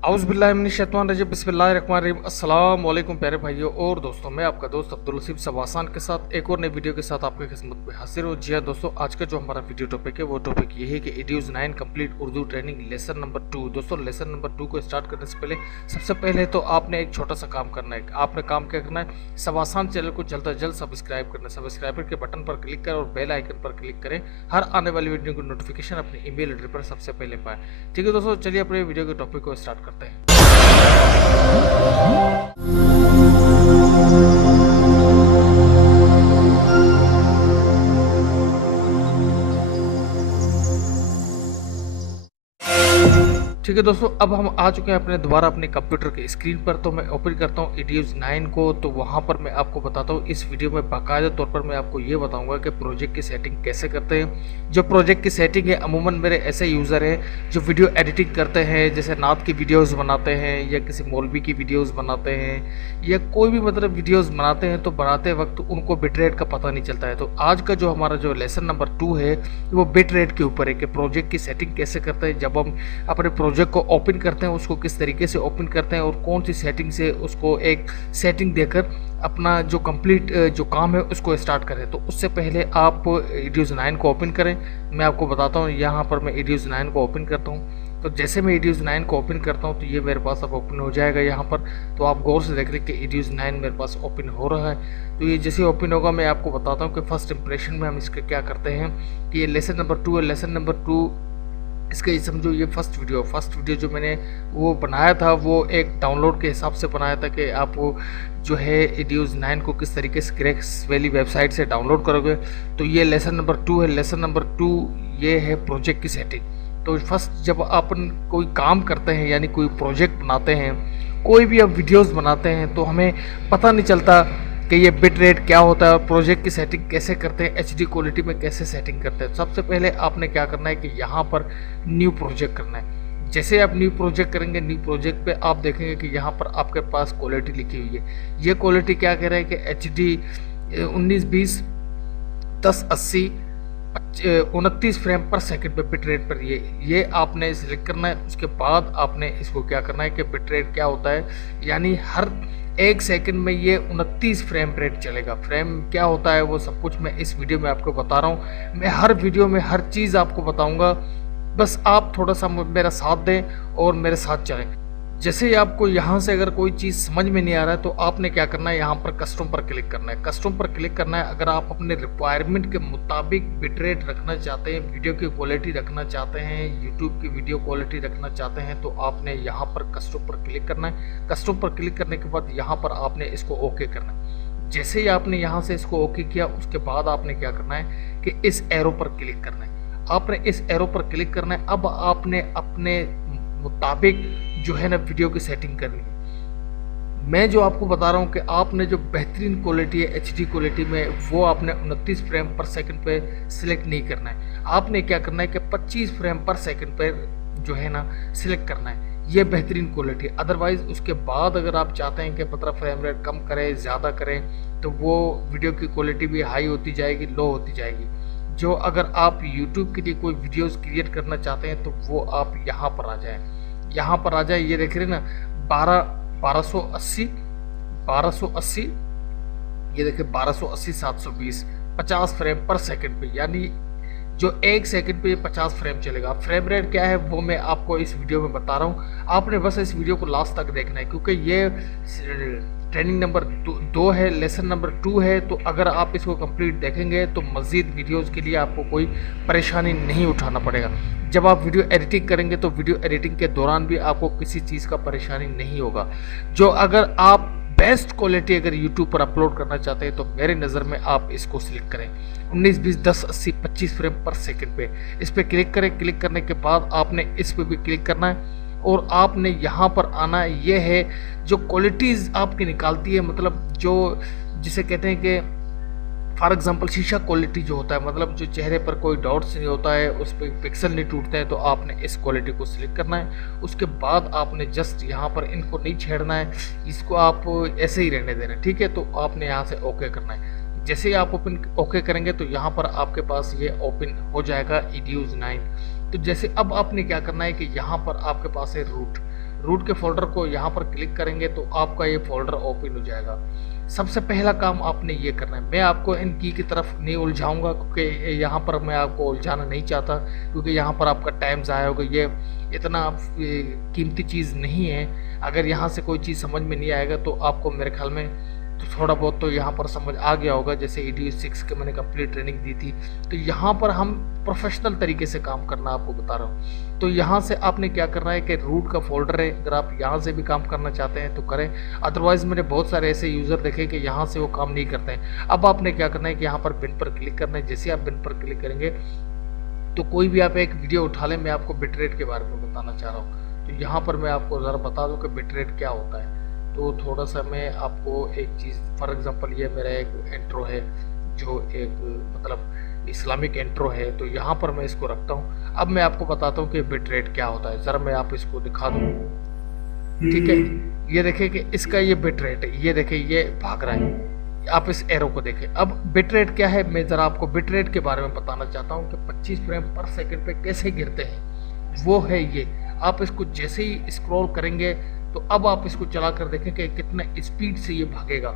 औज़ुबिल्लाहिमिनश्शैतानिर्रजीम बिस्मिल्लाहिर्रहमानिर्रहीम। अस्सलाम वालेकुम प्यारे भाइयों और दोस्तों, मैं आपका दोस्त अब्दुल लतीफ़ सवासान के साथ एक और नई वीडियो के साथ आपकी खिदमत में हाजिर हूँ। जी हाँ दोस्तों, आज का जो हमारा वीडियो टॉपिक है वो टॉपिक ये है कि एड्यूज़ 9 complete Urdu training lesson number 2। दोस्तों, लेसन नंबर 2 को स्टार्ट करने से पहले सबसे पहले तो आपने एक छोटा सा काम करना है। आपने काम क्या करना है, सवासान चैनल को जल्द अज जल्द सब्सक्राइब करना है। सब्सक्राइबर के बटन पर क्लिक करें और बेल आइकन पर क्लिक करें, हर आने वाली वीडियो की नोटिफिकेशन अपनी ईमेल एड्रेस पर सबसे पहले पाएँ। ठीक है दोस्तों, चलिए अपने वीडियो के टॉपिक को स्टार्ट करते हैं। ठीक है दोस्तों, अब हम आ चुके हैं अपने दोबारा अपने कंप्यूटर के स्क्रीन पर। तो मैं ओपन करता हूँ एड्यूज़ 9 को। तो वहाँ पर मैं आपको बताता हूँ, इस वीडियो में बाकायदा तौर पर मैं आपको ये बताऊँगा कि प्रोजेक्ट की सेटिंग कैसे करते हैं। जो प्रोजेक्ट की सेटिंग है, अमूमन मेरे ऐसे यूज़र हैं जो वीडियो एडिटिंग करते हैं, जैसे नात की वीडियोज़ बनाते हैं या किसी मौलवी की वीडियोज़ बनाते हैं या कोई भी मतलब वीडियोज़ बनाते हैं, तो बनाते वक्त उनको बिट रेट का पता नहीं चलता है। तो आज का जो हमारा जो लेसन नंबर 2 है वो बिट रेट के ऊपर है कि प्रोजेक्ट की सेटिंग कैसे करते हैं। जब हम अपने प्रोजेक्ट को ओपन करते हैं, उसको किस तरीके से ओपन करते हैं और कौन सी सेटिंग से उसको एक सेटिंग देकर अपना जो कंप्लीट जो काम है उसको स्टार्ट करें। तो उससे पहले आप एड्यूज़ 9 को ओपन करें। मैं आपको बताता हूँ, यहाँ पर मैं एड्यूज़ 9 को ओपन करता हूँ। तो जैसे मैं एड्यूज़ 9 को ओपन करता हूँ तो ये मेरे पास अब ओपन हो जाएगा यहाँ पर। तो आप गौर से देख लें कि एड्यूज़ 9 मेरे पास ओपन हो रहा है। तो ये जैसे ओपन होगा मैं आपको बताता हूँ कि फर्स्ट इंप्रेशन में हम इसके क्या करते हैं कि ये लेसन नंबर 2 है। लेसन नंबर 2 इसका ये समझो ये फर्स्ट वीडियो जो मैंने वो बनाया था वो एक डाउनलोड के हिसाब से बनाया था कि आप वो जो है एड्यूज़ 9 को किस तरीके से क्रैक्स वैली वेबसाइट से डाउनलोड करोगे। तो ये लेसन नंबर 2 है। लेसन नंबर 2 ये है प्रोजेक्ट की सेटिंग। तो फर्स्ट जब अपन कोई काम करते हैं यानी कोई प्रोजेक्ट बनाते हैं, कोई भी अब वीडियोज़ बनाते हैं, तो हमें पता नहीं चलता कि ये बिट रेट क्या होता है और प्रोजेक्ट की सेटिंग कैसे करते हैं, एचडी क्वालिटी में कैसे सेटिंग करते हैं। सबसे पहले आपने क्या करना है कि यहाँ पर न्यू प्रोजेक्ट करना है। जैसे आप न्यू प्रोजेक्ट करेंगे, न्यू प्रोजेक्ट पे आप देखेंगे कि यहाँ पर आपके पास क्वालिटी लिखी हुई है। ये क्वालिटी क्या कह रहा है कि एचडी 1920 1080 29 फ्रेम पर सेकंड पे बिट रेट पर ये आपने सिलेक्ट करना है। उसके बाद आपने इसको क्या करना है कि बिट रेट क्या होता है, यानी हर एक सेकंड में ये 29 फ्रेम रेट चलेगा। फ्रेम क्या होता है वो सब कुछ मैं इस वीडियो में आपको बता रहा हूँ। मैं हर वीडियो में हर चीज़ आपको बताऊँगा, बस आप थोड़ा सा मेरा साथ दें और मेरे साथ चलें। जैसे ही आपको यहाँ से अगर कोई चीज़ समझ में नहीं आ रहा है तो आपने क्या करना है, यहाँ पर कस्टम पर क्लिक करना है। कस्टम पर क्लिक करना है अगर आप अपने रिक्वायरमेंट के मुताबिक बिट रेट रखना चाहते हैं, वीडियो की क्वालिटी रखना चाहते हैं, यूट्यूब की वीडियो क्वालिटी रखना चाहते हैं, तो आपने यहाँ पर कस्टम पर क्लिक करना है। कस्टम पर क्लिक करने के बाद यहाँ पर आपने इसको ओके करना है। जैसे ही आपने यहाँ से इसको ओके किया, उसके बाद आपने क्या करना है कि इस एरो पर क्लिक करना है। आपने इस एरो पर क्लिक करना है। अब आपने अपने मुताबिक जो है ना वीडियो की सेटिंग करनी है। मैं जो आपको बता रहा हूँ कि आपने जो बेहतरीन क्वालिटी है एचडी क्वालिटी में, वो आपने 29 फ्रेम पर सेकंड पे सिलेक्ट नहीं करना है। आपने क्या करना है कि 25 फ्रेम पर सेकंड पे जो है ना सिलेक्ट करना है। ये बेहतरीन क्वालिटी है। अदरवाइज़ उसके बाद अगर आप चाहते हैं कि मतलब फ्रेम रेट कम करें ज़्यादा करें, तो वो वीडियो की क्वालिटी भी हाई होती जाएगी, लो होती जाएगी। जो अगर आप YouTube के लिए कोई वीडियोस क्रिएट करना चाहते हैं तो वो आप यहाँ पर आ जाएं। यहाँ पर आ जाए, ये देख रहे हैं ना 1280 ये देखिए 1280 720 50 फ्रेम पर सेकंड पे, यानी जो एक सेकंड पे ये 50 फ्रेम चलेगा। फ्रेम रेट क्या है वो मैं आपको इस वीडियो में बता रहा हूँ। आपने बस इस वीडियो को लास्ट तक देखना है क्योंकि ये ट्रेनिंग नंबर 2 है, लेसन नंबर 2 है। तो अगर आप इसको कंप्लीट देखेंगे तो मज़ीद वीडियोस के लिए आपको कोई परेशानी नहीं उठाना पड़ेगा। जब आप वीडियो एडिटिंग करेंगे तो वीडियो एडिटिंग के दौरान भी आपको किसी चीज़ का परेशानी नहीं होगा। जो अगर आप बेस्ट क्वालिटी अगर यूट्यूब पर अपलोड करना चाहते हैं तो मेरे नज़र में आप इसको सिलेक्ट करें 1920 1080 25 फ्रेम पर सेकंड पे। इस पर क्लिक करें। क्लिक करने के बाद आपने इस पर भी क्लिक करना है और आपने यहाँ पर आना है। ये है जो क्वालिटीज़ आपकी निकालती है, मतलब जो जिसे कहते हैं कि फॉर एग्जांपल शीशा क्वालिटी जो होता है, मतलब जो चेहरे पर कोई डॉट्स नहीं होता है, उस पर पिक्सल नहीं टूटते हैं, तो आपने इस क्वालिटी को सिलेक्ट करना है। उसके बाद आपने जस्ट यहाँ पर इनको नहीं छेड़ना है, इसको आप ऐसे ही रहने देना है, ठीक है। तो आपने यहाँ से ओके करना है। जैसे ही आप ओके करेंगे तो यहाँ पर आपके पास ये ओपन हो जाएगा एड्यूज़ 9। तो जैसे अब आपने क्या करना है कि यहाँ पर आपके पास है रूट के फोल्डर को यहाँ पर क्लिक करेंगे तो आपका ये फोल्डर ओपन हो जाएगा। सबसे पहला काम आपने ये करना है, मैं आपको इन की तरफ नहीं उलझाऊंगा क्योंकि यहाँ पर मैं आपको उलझाना नहीं चाहता, क्योंकि यहाँ पर आपका टाइम ज़ाया होगा। ये इतना कीमती चीज़ नहीं है। अगर यहाँ से कोई चीज़ समझ में नहीं आएगा तो आपको मेरे ख्याल में तो थोड़ा बहुत तो यहाँ पर समझ आ गया होगा। जैसे EDU 6 के मैंने कंप्लीट ट्रेनिंग दी थी, तो यहाँ पर हम प्रोफेशनल तरीके से काम करना आपको बता रहा हूँ। तो यहाँ से आपने क्या करना है कि रूट का फोल्डर है, अगर आप यहाँ से भी काम करना चाहते हैं तो करें, अदरवाइज़ मैंने बहुत सारे ऐसे यूज़र देखे कि यहाँ से वो काम नहीं करते हैं। अब आपने क्या करना है कि यहाँ पर बिन पर क्लिक करना है। जैसे आप बिन पर क्लिक करेंगे तो कोई भी आप एक वीडियो उठा लें, मैं आपको बिटरेट के बारे में बताना चाह रहा हूँ। तो यहाँ पर मैं आपको ज़रा बता दूँ कि बिटरेट क्या होता है। तो थोड़ा सा मैं आपको एक चीज़, फॉर एग्जांपल ये मेरा एक इंट्रो है जो एक मतलब इस्लामिक इंट्रो है, तो यहाँ पर मैं इसको रखता हूँ। अब मैं आपको बताता हूँ कि बिटरेट क्या होता है। ज़रा मैं आप इसको दिखा दूँ, ठीक है। ये देखिए कि इसका ये बिटरेट है, ये देखिए ये भाग रहा है, आप इस एरो को देखें। अब बिटरेट क्या है, मैं ज़रा आपको बिटरेट के बारे में बताना चाहता हूँ कि 25 फ्रेम पर सेकंड पे कैसे गिरते हैं। वो है ये, आप इसको जैसे ही स्क्रॉल करेंगे तो अब आप इसको चला कर देखें कि कितना स्पीड से ये भागेगा।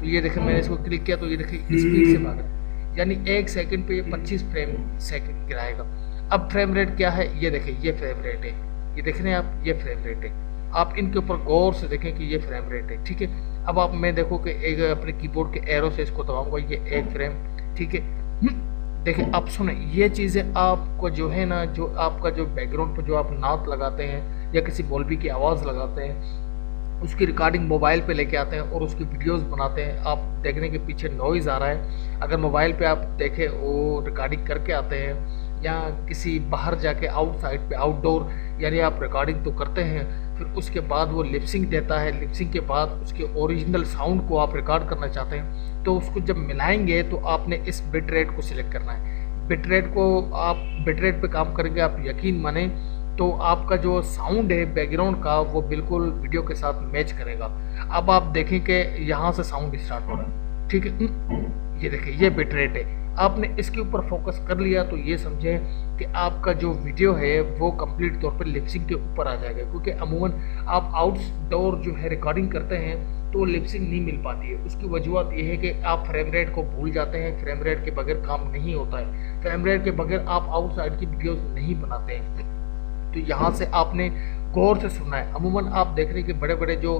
तो ये देखें, मैंने इसको क्लिक किया तो ये देखिए स्पीड से भाग रहा है, यानी 1 सेकंड पे ये 25 फ्रेम सेकंड गिराएगा। अब फ्रेम रेट क्या है, ये देखें, ये फ्रेम रेट है, ये देख रहे हैं आप, ये फ्रेम रेट है। आप इनके ऊपर गौर से देखें कि ये फ्रेम रेट है, ठीक है। अब आप मैं देखो कि एक अपने कीबोर्ड के एरो से इसको दबाऊंगा, ये 1 फ्रेम, ठीक है। देखिए आप सुने, ये चीज़ें आपको जो है ना, जो आपका जो बैकग्राउंड पर जो आप नात लगाते हैं या किसी मौलवी की आवाज़ लगाते हैं, उसकी रिकॉर्डिंग मोबाइल पे लेके आते हैं और उसकी वीडियोस बनाते हैं। आप देखने के पीछे नॉइज़ आ रहा है, अगर मोबाइल पे आप देखें वो रिकॉर्डिंग करके आते हैं या किसी बाहर जाके आउटसाइड पे आउटडोर, यानी आप रिकॉर्डिंग तो करते हैं, फिर उसके बाद वो लिपसिंग देता है, लिपसिंग के बाद उसके ओरिजिनल साउंड को आप रिकॉर्ड करना चाहते हैं, तो उसको जब मिलाएंगे तो आपने इस बिट रेट को सिलेक्ट करना है। बिट रेट को आप बिट रेट पे काम करेंगे, आप यकीन माने तो आपका जो साउंड है बैकग्राउंड का वो बिल्कुल वीडियो के साथ मैच करेगा। अब आप देखें कि यहाँ से साउंड स्टार्ट हो रहा है, ठीक है। ये देखिए ये बिट रेट है। आपने इसके ऊपर फोकस कर लिया तो ये समझें कि आपका जो वीडियो है वो कंप्लीट तौर पर लिपसिंग के ऊपर आ जाएगा, क्योंकि अमूमन आप आउटडोर जो है रिकॉर्डिंग करते हैं तो लिपसिंग नहीं मिल पाती है। उसकी वजूहत ये है कि आप फ्रेम रेट को भूल जाते हैं, फ्रेम रेट के बगैर काम नहीं होता है, फ्रेम रेट के बगैर आप आउटसाइड की वीडियोस नहीं बनाते हैं। तो यहाँ से आपने गौर से सुनना है। अमूमन आप देख रहे हैं कि बड़े बड़े जो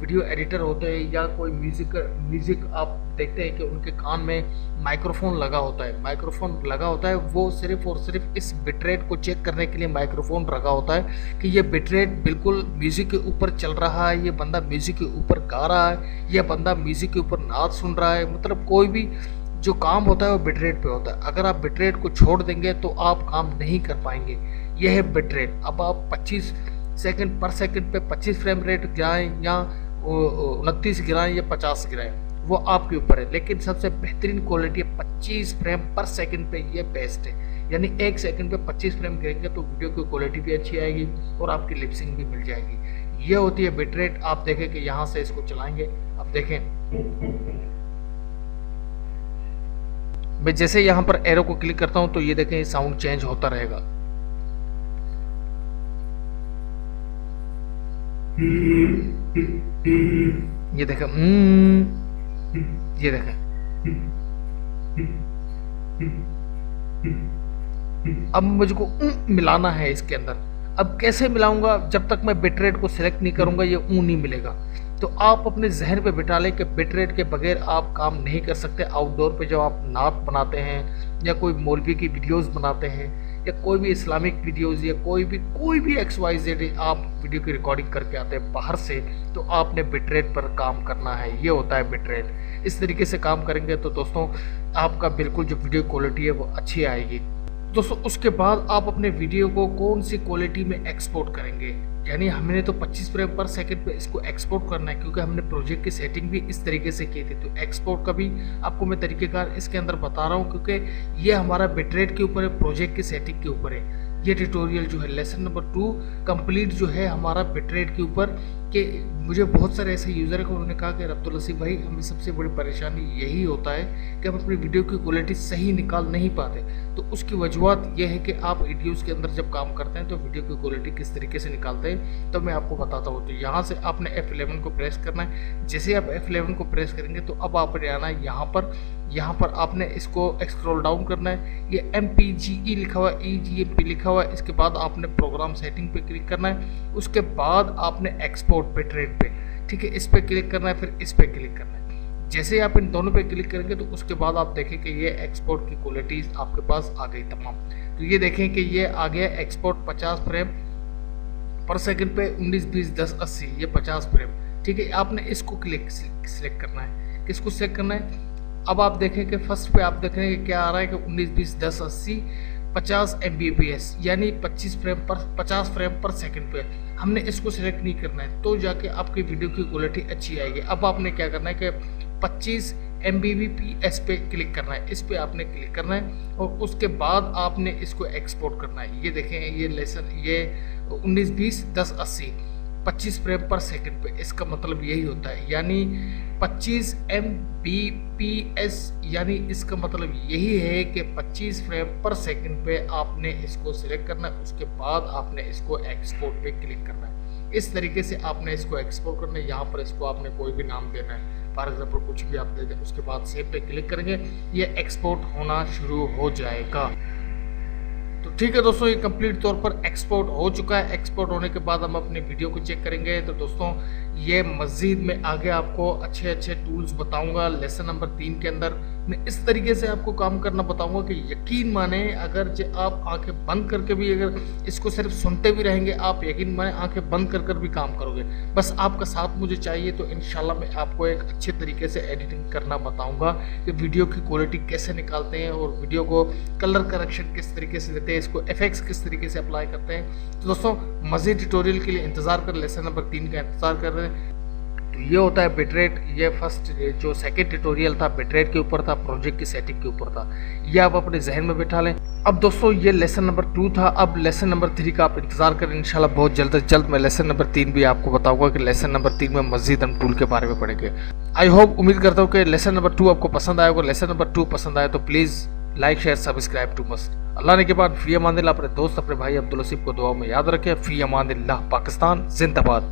वीडियो एडिटर होते हैं या कोई म्यूज़िक आप देखते हैं कि उनके कान में माइक्रोफोन लगा होता है, माइक्रोफोन लगा होता है, वो सिर्फ और सिर्फ इस बिटरेट को चेक करने के लिए माइक्रोफोन लगा होता है कि ये बिटरेट बिल्कुल म्यूज़िक के ऊपर चल रहा है, ये बंदा म्यूज़िक के ऊपर गा रहा है, ये बंदा म्यूज़िक के ऊपर नाच सुन रहा है। मतलब कोई भी जो काम होता है वो बिटरेट पे होता है। अगर आप बिटरेट को छोड़ देंगे तो आप काम नहीं कर पाएंगे। यह है बिटरेट। अब आप 25 सेकंड पर सेकंड पे 25 फ्रेम रेट गिराएं या 29 गिराएं या 50 गिराएं, वो आपके ऊपर है, लेकिन सबसे बेहतरीन क्वालिटी 25 फ्रेम पर सेकंड पे ये बेस्ट है। यानी 1 सेकंड पे 25 फ्रेम गिरेंगे तो वीडियो की क्वालिटी भी अच्छी आएगी और आपकी लिपसिंग भी मिल जाएगी। ये होती है बिटरेट। आप देखें कि यहाँ से इसको चलाएंगे, अब देखें मैं जैसे यहाँ पर एरो को क्लिक करता हूँ तो ये देखें साउंड चेंज होता रहेगा। ये देखें, ये देखें, अब मुझको मिलाना है इसके अंदर। अब कैसे मिलाऊंगा, जब तक मैं बिटरेट को सिलेक्ट नहीं करूंगा ये नहीं मिलेगा। तो आप अपने जहन पे बिठा लें कि बिटरेट के बगैर आप काम नहीं कर सकते। आउटडोर पे जब आप नात बनाते हैं या कोई मौलवी की वीडियोस बनाते हैं या कोई भी इस्लामिक वीडियोस या कोई भी XYZ आप वीडियो की रिकॉर्डिंग करके आते हैं बाहर से, तो आपने बिटरेट पर काम करना है। ये होता है बिटरेट। इस तरीके से काम करेंगे तो दोस्तों आपका बिल्कुल जो वीडियो क्वालिटी है वो अच्छी आएगी। दोस्तों उसके बाद आप अपने वीडियो को कौन सी क्वालिटी में एक्सपोर्ट करेंगे, यानी हमने तो 25 फ्रेम पर सेकंड पे इसको एक्सपोर्ट करना है, क्योंकि हमने प्रोजेक्ट की सेटिंग भी इस तरीके से की थी। तो एक्सपोर्ट का भी आपको मैं तरीक़ेकार इसके अंदर बता रहा हूँ, क्योंकि ये हमारा बिटरेट के ऊपर है, प्रोजेक्ट की सेटिंग के ऊपर है। ये ट्यूटोरियल जो है लेसन नंबर 2 कंप्लीट जो है हमारा बिटरेट के ऊपर कि मुझे बहुत सारे ऐसे यूज़र हैं कि उन्होंने कहा कि अब्दुल लतीफ़ भाई, हमें सबसे बड़ी परेशानी यही होता है कि हम अपनी वीडियो की क्वालिटी सही निकाल नहीं पाते। तो उसकी वजूहत ये है कि आप वीडियोज़ के अंदर जब काम करते हैं तो वीडियो की क्वालिटी किस तरीके से निकालते हैं, तो मैं आपको बताता हूँ। तो यहाँ से आपने F11 को प्रेस करना है। जैसे आप F11 को प्रेस करेंगे तो अब आपने आना है यहाँ पर आपने इसको स्क्रॉल डाउन करना है। ये MPGE लिखा हुआ है, EGMP लिखा हुआ है। इसके बाद आपने प्रोग्राम सेटिंग पे क्लिक करना है। उसके बाद आपने एक्सपोर्ट बिटरेट पे, ठीक है, इस पे क्लिक करना है, फिर इस पे क्लिक करना है। जैसे आप इन दोनों पे क्लिक करेंगे तो उसके बाद आप देखें कि ये एक्सपोर्ट की क्वालिटी आपके पास आ गई तमाम। तो ये देखें कि ये आ गया एक्सपोर्ट 50 फ्रेम पर सेकंड पे 19, 20, 10, 80, ये 50 फ्रेम, ठीक है। आपने इसको सिलेक्ट करना है। किसको सिलेक्ट करना है? अब आप देखें कि फर्स्ट पे आप देख रहे हैं कि क्या आ रहा है कि 19, 20, 10, 80, 50 Mbps यानी 50 फ्रेम पर सेकंड पे। हमने इसको सिलेक्ट नहीं करना है, तो जाके आपकी वीडियो की क्वालिटी अच्छी आएगी। अब आपने क्या करना है कि 25 Mbps पे क्लिक करना है, इस पे आपने क्लिक करना है और उसके बाद आपने इसको एक्सपोर्ट करना है। ये देखें, ये लेसन, ये 19, 20, 10, 80, 25 फ्रेम पर सेकंड पे, इसका मतलब यही होता है, यानी 25 Mbps, यानी इसका मतलब यही है कि 25 फ्रेम पर सेकंड पे आपने इसको सिलेक्ट करना है। उसके बाद आपने इसको एक्सपोर्ट पे क्लिक करना है। इस तरीके से आपने इसको एक्सपोर्ट करना है। यहाँ पर इसको आपने कोई भी नाम देना है, फॉर एग्जाम्पल कुछ भी आप दे दें। उसके बाद सेव पे क्लिक करेंगे, ये एक्सपोर्ट होना शुरू हो जाएगा। तो ठीक है दोस्तों, ये कंप्लीट तौर पर एक्सपोर्ट हो चुका है। एक्सपोर्ट होने के बाद हम अपने वीडियो को चेक करेंगे। तो दोस्तों, ये मज़ीद में आगे आपको अच्छे अच्छे टूल्स बताऊंगा। लेसन नंबर 3 के अंदर मैं इस तरीके से आपको काम करना बताऊंगा कि यकीन माने, अगर आप आंखें बंद करके भी अगर इसको सिर्फ सुनते भी रहेंगे, आप यकीन माने आंखें बंद कर भी काम करोगे। बस आपका साथ मुझे चाहिए, तो इंशाल्लाह मैं आपको एक अच्छे तरीके से एडिटिंग करना बताऊँगा कि वीडियो की क्वालिटी कैसे निकालते हैं और वीडियो को कलर करेक्शन किस तरीके से देते हैं, इसको इफेक्ट्स किस तरीके से अप्लाई करते हैं। तो दोस्तों, मज़ीद ट्यूटोरियल के लिए इंतज़ार कर, लेसन नंबर 3 का इंतज़ार कर रहे हैं। तो ये होता है बिटरेट। ये फर्स्ट जो सेकंड ट्यूटोरियल था बिटरेट के ऊपर था, प्रोजेक्ट की सेटिंग के ऊपर था। ये आप अपने जहन में बिठा लें। अब दोस्तों, ये लेसन नंबर 2 था। अब लेसन नंबर 3 का आप इंतज़ार करें। इंशाल्लाह बहुत जल्द से जल्द मैं लेसन नंबर 3 भी आपको बताऊंगा कि लेसन नंबर 3 में मज़ीद हम टूल के बारे में पढ़ेंगे। आई होप, उम्मीद करता हूँ कि लेसन नंबर 2 आपको पसंद आएगा। लेसन नंबर 2 पसंद आए तो please like, share, subscribe to must. Allah ने के बाद फ़ी अमानिल्लाह। अपने दोस्त, अपने भाई अब्दुल लतीफ़ को दुआ में याद रखें। फ़ी अमानिल्लाह। पाकिस्तान जिंदाबाद।